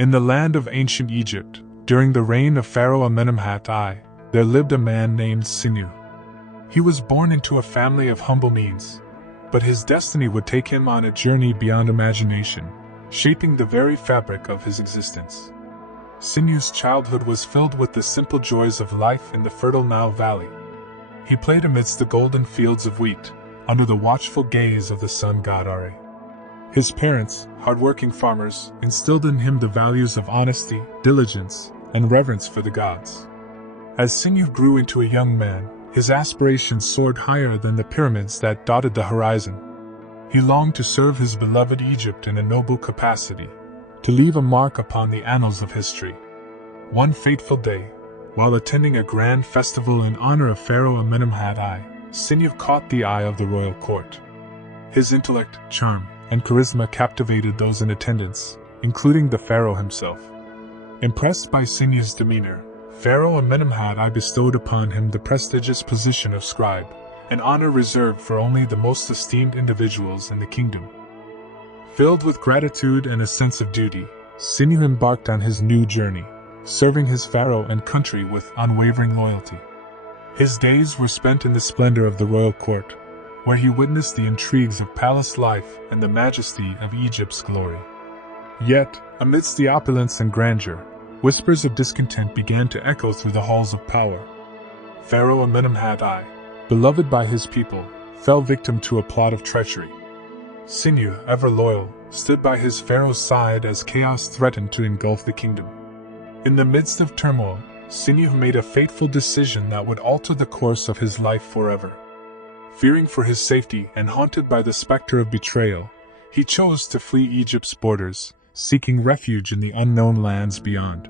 In the land of ancient Egypt, during the reign of Pharaoh Amenemhat I, there lived a man named Sinuhe. He was born into a family of humble means, but his destiny would take him on a journey beyond imagination, shaping the very fabric of his existence. Sinuhe's childhood was filled with the simple joys of life in the fertile Nile Valley. He played amidst the golden fields of wheat, under the watchful gaze of the sun god Ra. His parents, hardworking farmers, instilled in him the values of honesty, diligence, and reverence for the gods. As Sinuhe grew into a young man, his aspirations soared higher than the pyramids that dotted the horizon. He longed to serve his beloved Egypt in a noble capacity, to leave a mark upon the annals of history. One fateful day, while attending a grand festival in honor of Pharaoh Amenemhat I, Sinuhe caught the eye of the royal court. His intellect, charm, and charisma captivated those in attendance, including the pharaoh himself. Impressed by Sinuhe's demeanor, Pharaoh Amenemhat I bestowed upon him the prestigious position of scribe, an honor reserved for only the most esteemed individuals in the kingdom. Filled with gratitude and a sense of duty, Sinuhe embarked on his new journey, serving his pharaoh and country with unwavering loyalty. His days were spent in the splendor of the royal court, where he witnessed the intrigues of palace life and the majesty of Egypt's glory. Yet, amidst the opulence and grandeur, whispers of discontent began to echo through the halls of power. Pharaoh Amenemhat I, beloved by his people, fell victim to a plot of treachery. Sinuhe, ever loyal, stood by his pharaoh's side as chaos threatened to engulf the kingdom. In the midst of turmoil, Sinuhe made a fateful decision that would alter the course of his life forever. Fearing for his safety and haunted by the specter of betrayal, he chose to flee Egypt's borders, seeking refuge in the unknown lands beyond.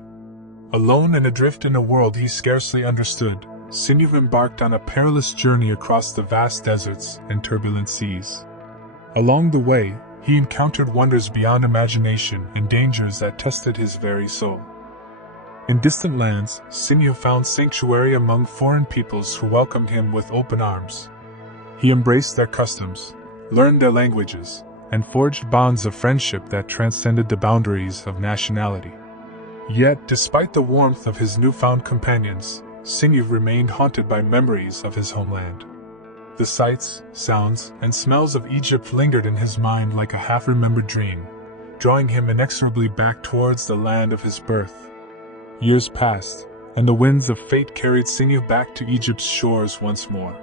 Alone and adrift in a world he scarcely understood, Sinuhe embarked on a perilous journey across the vast deserts and turbulent seas. Along the way, he encountered wonders beyond imagination and dangers that tested his very soul. In distant lands, Sinuhe found sanctuary among foreign peoples who welcomed him with open arms. He embraced their customs, learned their languages, and forged bonds of friendship that transcended the boundaries of nationality. Yet, despite the warmth of his newfound companions, Sinuhe remained haunted by memories of his homeland. The sights, sounds, and smells of Egypt lingered in his mind like a half-remembered dream, drawing him inexorably back towards the land of his birth. Years passed, and the winds of fate carried Sinuhe back to Egypt's shores once more.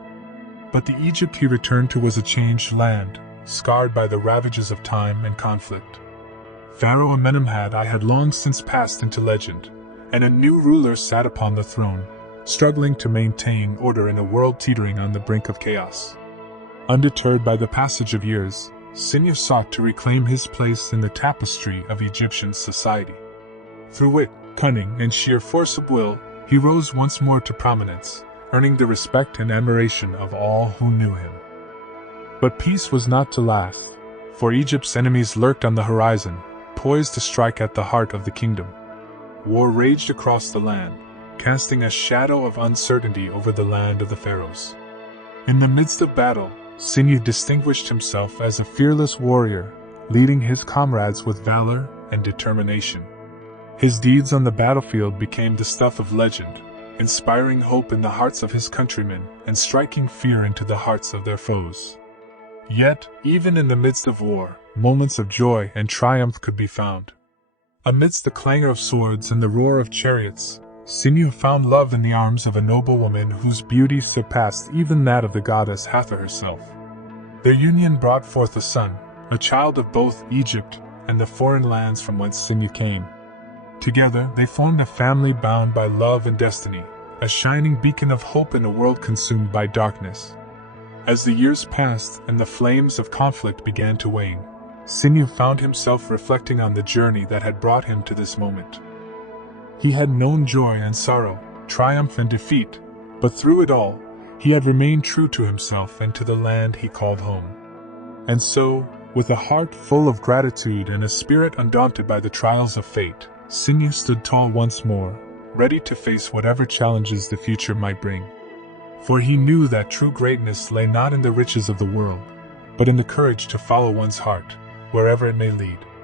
But the Egypt he returned to was a changed land, scarred by the ravages of time and conflict. Pharaoh Amenemhat I had long since passed into legend, and a new ruler sat upon the throne, struggling to maintain order in a world teetering on the brink of chaos. Undeterred by the passage of years, Sinuhe sought to reclaim his place in the tapestry of Egyptian society. Through wit, cunning, and sheer force of will, he rose once more to prominence, earning the respect and admiration of all who knew him. But peace was not to last, for Egypt's enemies lurked on the horizon, poised to strike at the heart of the kingdom. War raged across the land, casting a shadow of uncertainty over the land of the pharaohs. In the midst of battle, Sinuhe distinguished himself as a fearless warrior, leading his comrades with valor and determination. His deeds on the battlefield became the stuff of legend, inspiring hope in the hearts of his countrymen and striking fear into the hearts of their foes. Yet, even in the midst of war, moments of joy and triumph could be found. Amidst the clangor of swords and the roar of chariots, Sinuhe found love in the arms of a noble woman whose beauty surpassed even that of the goddess Hathor herself. Their union brought forth a son, a child of both Egypt and the foreign lands from whence Sinuhe came. Together, they formed a family bound by love and destiny, a shining beacon of hope in a world consumed by darkness. As the years passed and the flames of conflict began to wane, Sinuhe found himself reflecting on the journey that had brought him to this moment. He had known joy and sorrow, triumph and defeat, but through it all, he had remained true to himself and to the land he called home. And so, with a heart full of gratitude and a spirit undaunted by the trials of fate, Sinuhe stood tall once more, ready to face whatever challenges the future might bring. For he knew that true greatness lay not in the riches of the world, but in the courage to follow one's heart, wherever it may lead.